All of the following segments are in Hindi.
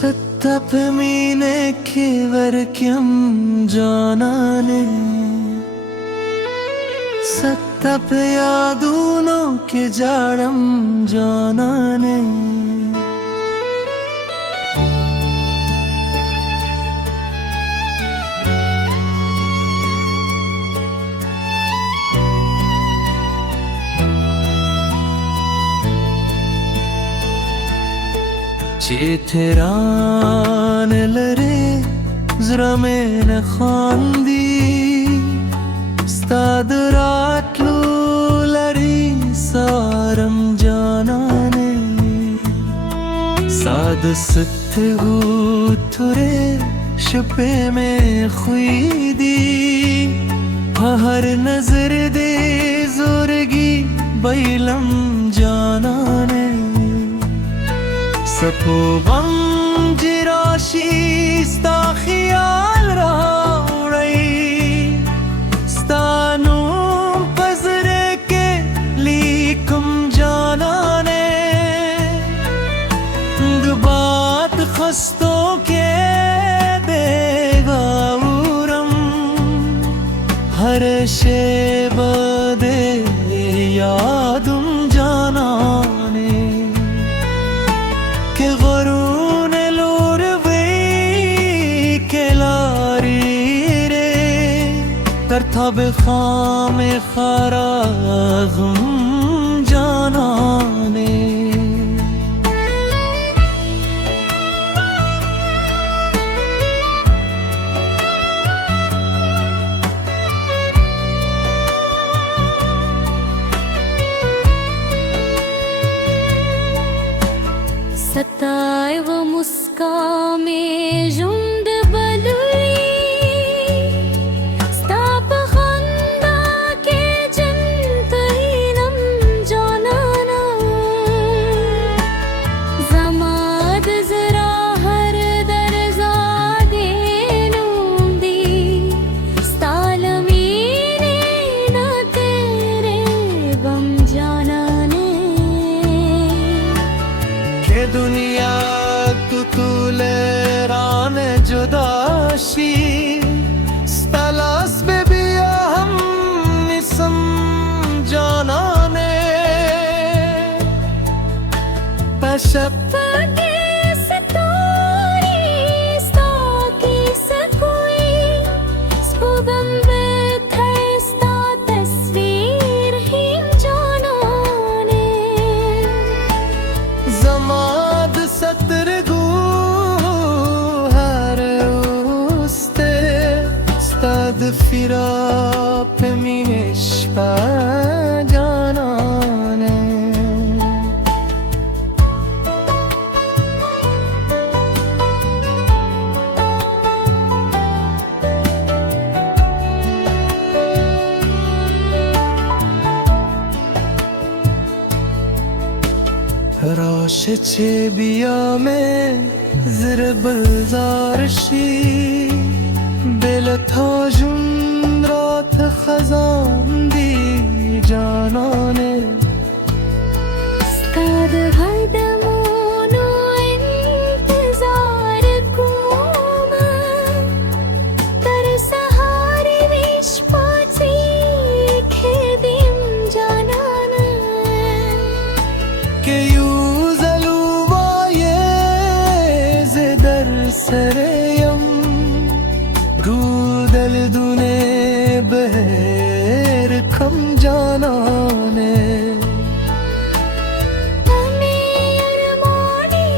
सत्तपमीने केवर्क्यं जानाने सत्तपयादूनो के जाडं जानाने चेतरान लरे zramen khandi stad ratlu lari saram janane sad satte hu ture shpe mein khuydi har nazar de zorgi bailam janane सपोगम जिराशी स्ता ख्याल रही स्तानु पजरे के लीकम जानाने बात खस्तों के देगाउरम हर शेबदे यादुम जानाने गरून लोर वही के लारी रे तरथब खाम खरागम जानाने सताए वो मुस्कामे जुंद बलुई स्ताप खंदा के जंतहीनम जानाना जमाद जरा हर दरजा देनूंदी स्तालमीने ना तेरे गम जानाने के दुनिया तुतुले रान जुदाशी तलाश में भी हम निसम जानाने पशप जमाद सत्रगू हर उस्ते stad fira pe mishpa janane रोश छे बिया में zirbilzarshi belta jumrat khazan di janane stad hardamonu intizar kuma tar sahare vish pachi khedim janana ke yuzaluwa ye zedar sareyam gudal dune beher kam janane तमे अरमाने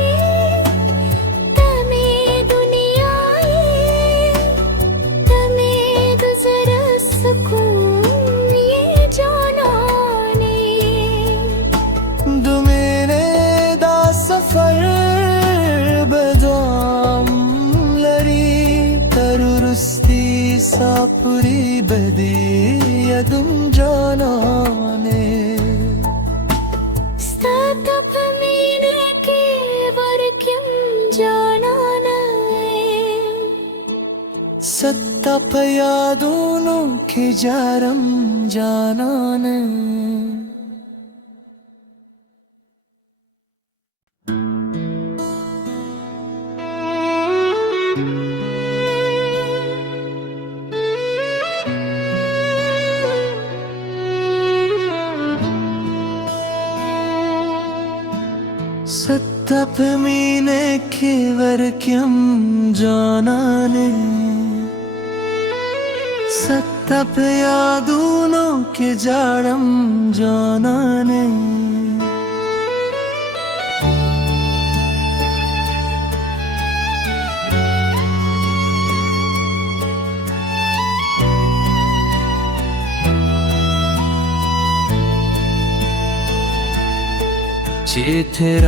तमे दुनियाए तमे गुजर सुकून ये जानाने दुमेरे दा सफर बदाम लरी तरुरुस्ती सापुरी बदी यदुम जानाने स्तातप मीने के वर्क्यम जानाना सत्तपया दोनों के जारम जानाने സത്തപ്പമീനെ കേവർക്യം ജാനാനെ സത്തപ്പയാദൂനോ കെ ജാടം ജാനാനെ